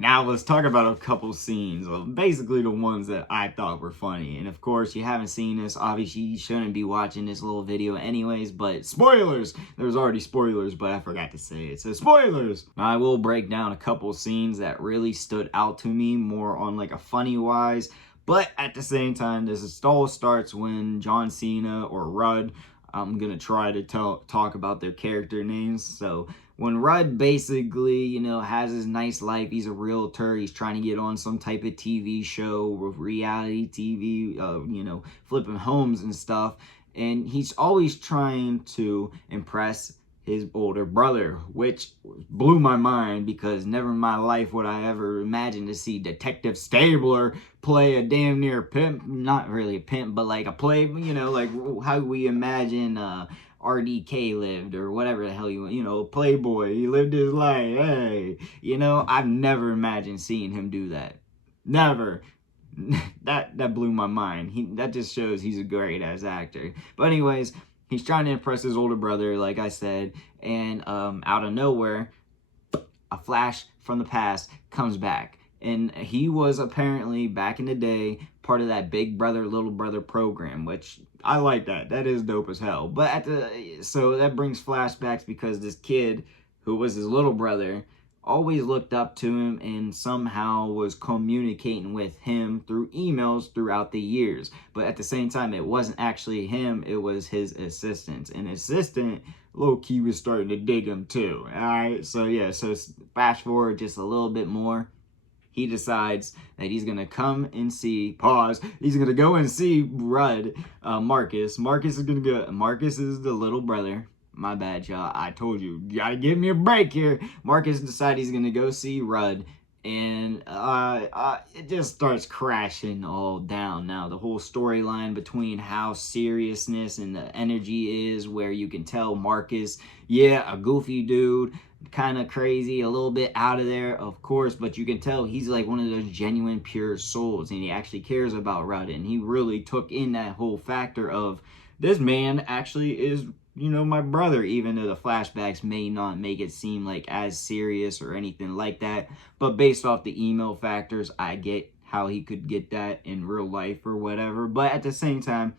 Now let's talk about a couple scenes, basically the ones that I thought were funny. And of course, you haven't seen this, obviously you shouldn't be watching this little video anyways, but spoilers! There's already spoilers, but I forgot to say it, so spoilers! I will break down a couple scenes that really stood out to me, more on like a funny wise, but at the same time, this all starts when John Cena or Rudd, I'm gonna try to talk about their character names, so when Rudd basically, has his nice life, he's a realtor, he's trying to get on some type of TV show, reality TV, flipping homes and stuff, and he's always trying to impress his older brother, which blew my mind because never in my life would I ever imagine to see Detective Stabler play a damn near pimp, not really a pimp, but like a play, like how we imagine RDK lived, or whatever the hell playboy, he lived his life, hey, I've never imagined seeing him do that. Never. That blew my mind. That just shows he's a great ass actor. But anyways, he's trying to impress his older brother, like I said, and out of nowhere, a flash from the past comes back. And he was apparently, back in the day, part of that Big Brother, Little Brother program, which I like that. That is dope as hell. But so that brings flashbacks because this kid, who was his little brother, always looked up to him and somehow was communicating with him through emails throughout the years. But at the same time, it wasn't actually him, it was his assistant. And assistant, low-key, was starting to dig him too. Alright, so yeah, so fast forward just a little bit more. He decides that he's going to come and see, he's going to go and see Rudd, Marcus. Marcus is the little brother. My bad, y'all. I told you gotta give me a break here. Marcus decides he's gonna go see Rudd, and it just starts crashing all down. Now, the whole storyline between how seriousness and the energy is, where you can tell Marcus, yeah, a goofy dude, kind of crazy, a little bit out of there, of course, but you can tell he's like one of those genuine, pure souls, and he actually cares about Rudd, and he really took in that whole factor of this man actually is, my brother, even though the flashbacks may not make it seem like as serious or anything like that. But based off the email factors, I get how he could get that in real life or whatever. But at the same time,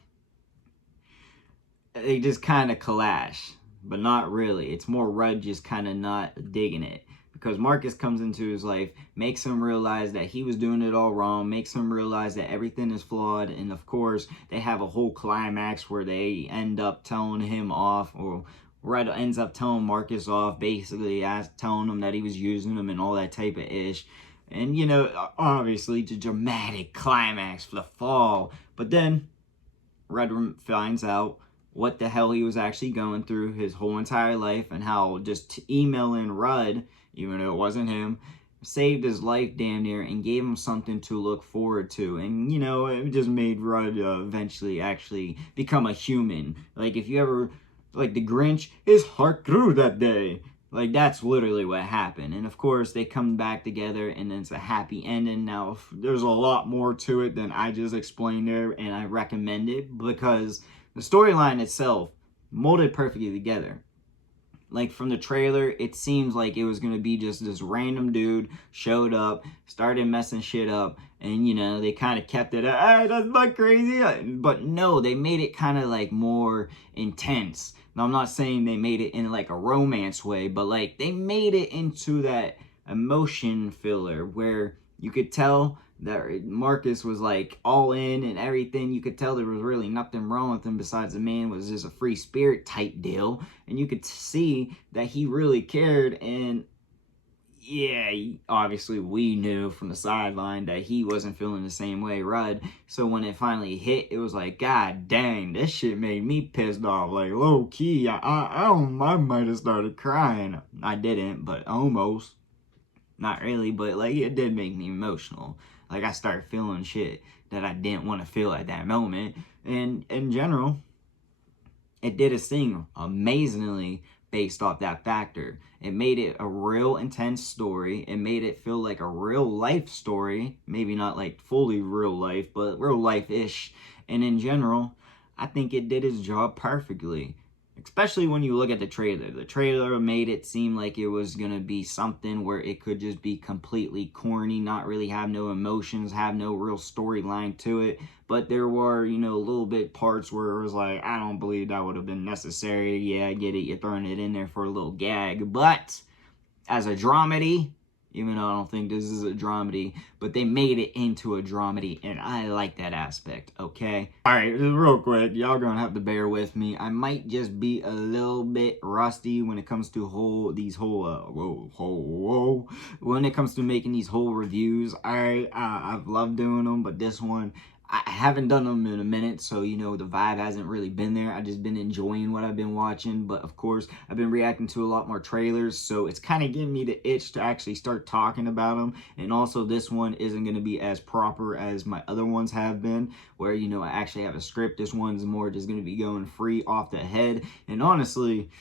they just kind of clash, but not really. It's more Rudd just kind of not digging it. Because Marcus comes into his life, makes him realize that he was doing it all wrong, makes him realize that everything is flawed, and of course, they have a whole climax where they end up telling him off, or Rudd ends up telling Marcus off, basically telling him that he was using him and all that type of ish. And, obviously, the dramatic climax for the fall. But then, Rudd finds out what the hell he was actually going through his whole entire life, and how just emailing Rudd, even though it wasn't him, saved his life damn near and gave him something to look forward to. And, it just made Rudd eventually actually become a human. Like, if you ever, like the Grinch, his heart grew that day. Like, that's literally what happened. And, of course, they come back together, and it's a happy ending. Now, there's a lot more to it than I just explained there, and I recommend it because the storyline itself molded perfectly together. Like, from the trailer, it seems like it was going to be just this random dude showed up, started messing shit up, and, they kind of kept it, hey, that's not crazy. But no, they made it kind of, like, more intense. Now, I'm not saying they made it in, like, a romance way, but, like, they made it into that emotion filler where you could tell that Marcus was like all in and everything. You could tell there was really nothing wrong with him besides the man was just a free spirit type deal. And you could see that he really cared. And yeah, obviously we knew from the sideline that he wasn't feeling the same way, Rudd. So when it finally hit, it was like, God dang, this shit made me pissed off. Like, low key, I might have started crying. I didn't, but almost. Not really, but like it did make me emotional. Like, I started feeling shit that I didn't want to feel at that moment. And in general, it did its thing amazingly based off that factor. It made it a real intense story. It made it feel like a real life story. Maybe not like fully real life, but real life-ish. And in general, I think it did its job perfectly. Especially when you look at the trailer. The trailer made it seem like it was going to be something where it could just be completely corny, not really have no emotions, have no real storyline to it. But there were, you know, little bit parts where it was like, I don't believe that would have been necessary. Yeah, I get it. You're throwing it in there for a little gag. But as a dramedy, even though I don't think this is a dramedy, but they made it into a dramedy, and I like that aspect, okay? Alright, just real quick, y'all gonna have to bear with me. I might just be a little bit rusty when it comes to when it comes to making these whole reviews. Alright, I've loved doing them, but this one, I haven't done them in a minute, so, you know, the vibe hasn't really been there. I've just been enjoying what I've been watching, but of course, I've been reacting to a lot more trailers, so it's kind of giving me the itch to actually start talking about them. And also, this one isn't going to be as proper as my other ones have been, where, you know, I actually have a script. This one's more just going to be going free off the head, and honestly,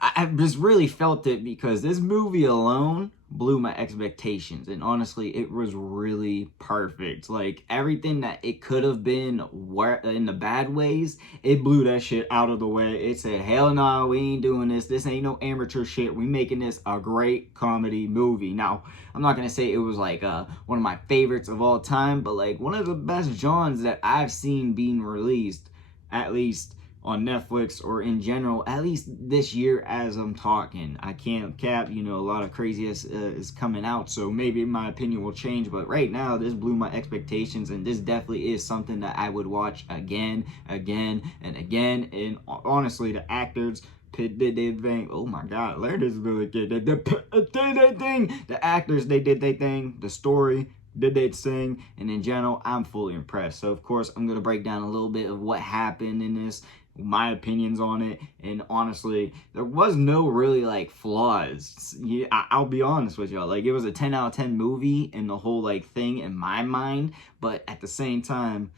I just really felt it because this movie alone blew my expectations, and honestly, it was really perfect. Like, everything that it could have been in the bad ways, it blew that shit out of the way. It said, hell no, we ain't doing this. This ain't no amateur shit. We making this a great comedy movie. Now, I'm not gonna say it was like one of my favorites of all time, but like one of the best genres that I've seen being released, at least on Netflix or in general, at least this year as I'm talking. I can't cap, you know, a lot of craziness is coming out, so maybe my opinion will change, but right now, this blew my expectations, and this definitely is something that I would watch again, and again, and honestly, the actors did their thing. Oh my god, there this really good. The actors, they did their thing. The story, did they sing, and in general, I'm fully impressed. So of course, I'm gonna break down a little bit of what happened in this, my opinions on it, and honestly, there was no really like flaws. Yeah, I'll be honest with y'all, like, it was a 10 out of 10 movie and the whole like thing in my mind, but at the same time,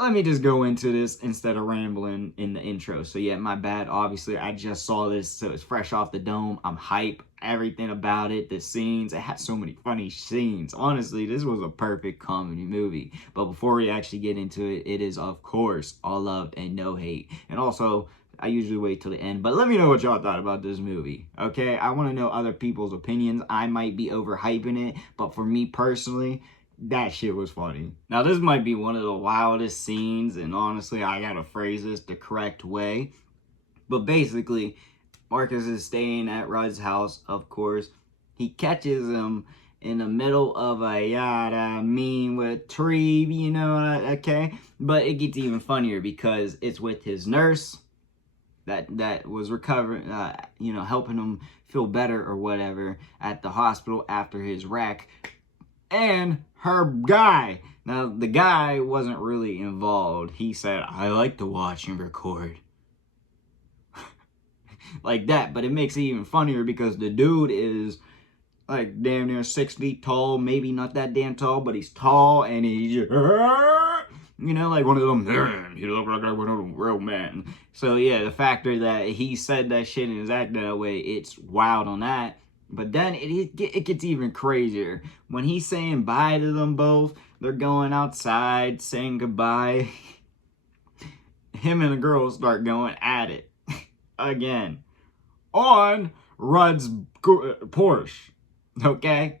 let me just go into this instead of rambling in the intro. So yeah, my bad. Obviously, I just saw this, so it's fresh off the dome. I'm hype. Everything about it, the scenes, it had so many funny scenes. Honestly, this was a perfect comedy movie. But before we actually get into it, it is, of course, all love and no hate. And also, I usually wait till the end, but let me know what y'all thought about this movie, okay? I want to know other people's opinions. I might be overhyping it, but for me personally, that shit was funny. Now, this might be one of the wildest scenes, and honestly, I gotta phrase this the correct way. But basically, Marcus is staying at Rudd's house, of course. He catches him in the middle of a with tree, you know, okay? But it gets even funnier because it's with his nurse that was recovering, you know, helping him feel better or whatever at the hospital after his wreck. And her guy. Now, the guy wasn't really involved. He said, I like to watch and record. Like that, but it makes it even funnier because the dude is like damn near 6 feet tall, maybe not that damn tall, but he's tall, and he's, you know, like one of them, man, he look like one of them real men. So yeah, the factor that he said that shit and is acting that way, it's wild on that. But then it gets even crazier. When he's saying bye to them both, they're going outside, saying goodbye. Him and the girl start going at it. Again. On Rudd's Porsche. Okay?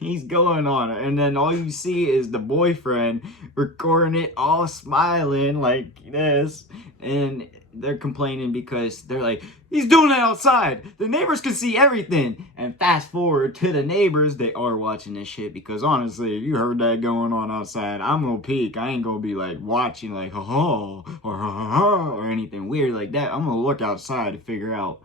He's going on it. And then all you see is the boyfriend recording it, all smiling like this. And they're complaining because they're like, he's doing it outside. The neighbors can see everything. And fast forward to the neighbors, they are watching this shit. Because honestly, if you heard that going on outside, I'm gonna peek. I ain't gonna be like watching like, ha or anything weird like that. I'm gonna look outside to figure out,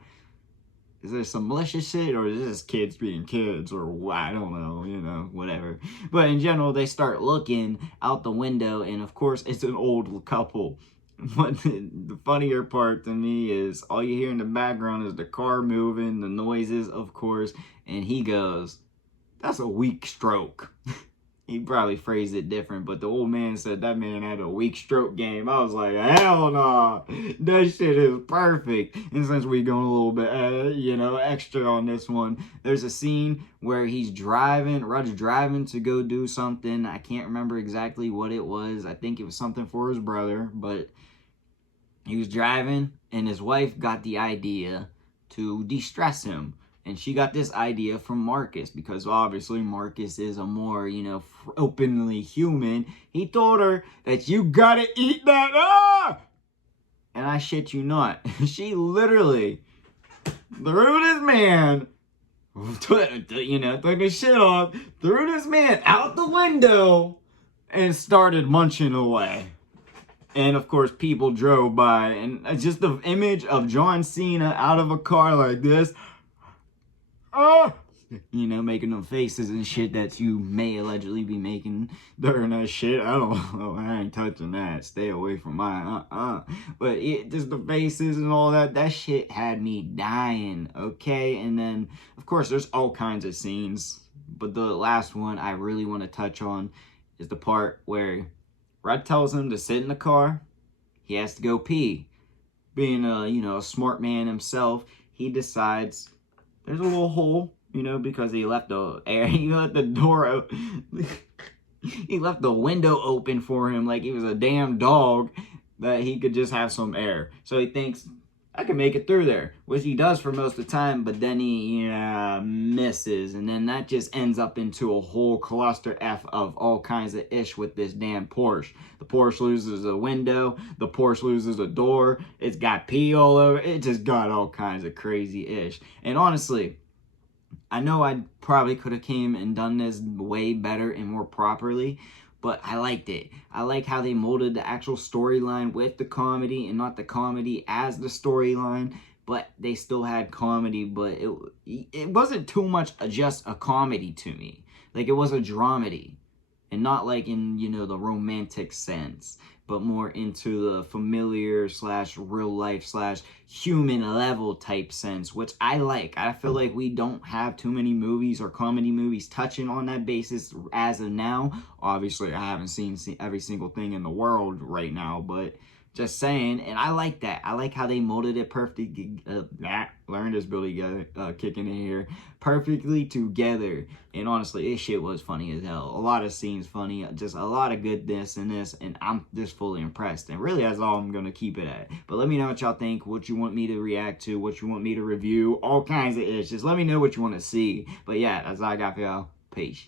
is there some malicious shit, or is this kids being kids, or I don't know, you know, whatever. But in general, they start looking out the window, and of course, it's an old couple. But the funnier part to me is all you hear in the background is the car moving, the noises, of course, and he goes, that's a weak stroke. He probably phrased it different, but the old man said that man had a weak stroke game. I was like, hell no, that shit is perfect. And since we going a little bit, you know, extra on this one, there's a scene where Rudd's driving to go do something. I can't remember exactly what it was. I think it was something for his brother, but he was driving, and his wife got the idea to de-stress him. And she got this idea from Marcus, because obviously Marcus is a more, openly human. He told her that you gotta eat that. Ah! And I shit you not, she literally threw this man, took his shit off, threw this man out the window, and started munching away. And of course, people drove by, and just the image of John Cena out of a car like this, making them faces and shit that you may allegedly be making during that shit. I don't know. I ain't touching that. Stay away from mine. But just the faces and all that. That shit had me dying. Okay. And then, of course, there's all kinds of scenes. But the last one I really want to touch on is the part where Red tells him to sit in the car. He has to go pee. Being a smart man himself, he decides there's a little hole, because he left he left the door open. He left the window open for him like he was a damn dog, that he could just have some air. So he thinks, I can make it through there, which he does for most of the time, but then he misses, and then that just ends up into a whole cluster F of all kinds of ish with this damn Porsche. The Porsche loses a window, the Porsche loses a door, it's got pee all over, it just got all kinds of crazy ish. And honestly, I know I probably could have came and done this way better and more properly, but I liked it. I like how they molded the actual storyline with the comedy, and not the comedy as the storyline, but they still had comedy, but it wasn't too much just a comedy to me. Like, it was a dramedy, and not like in, the romantic sense, but more into the familiar / real life / human level type sense, which I like. I feel like we don't have too many movies or comedy movies touching on that basis as of now. Obviously, I haven't seen every single thing in the world right now, but just saying. And I like that. I like how they molded it perfectly. Learned this Billy kicking in here. Perfectly together. And honestly, this shit was funny as hell. A lot of scenes funny. Just a lot of goodness in this. And I'm just fully impressed. And really, that's all I'm going to keep it at. But let me know what y'all think. What you want me to react to. What you want me to review. All kinds of issues. Let me know what you want to see. But yeah, that's all I got for y'all. Peace.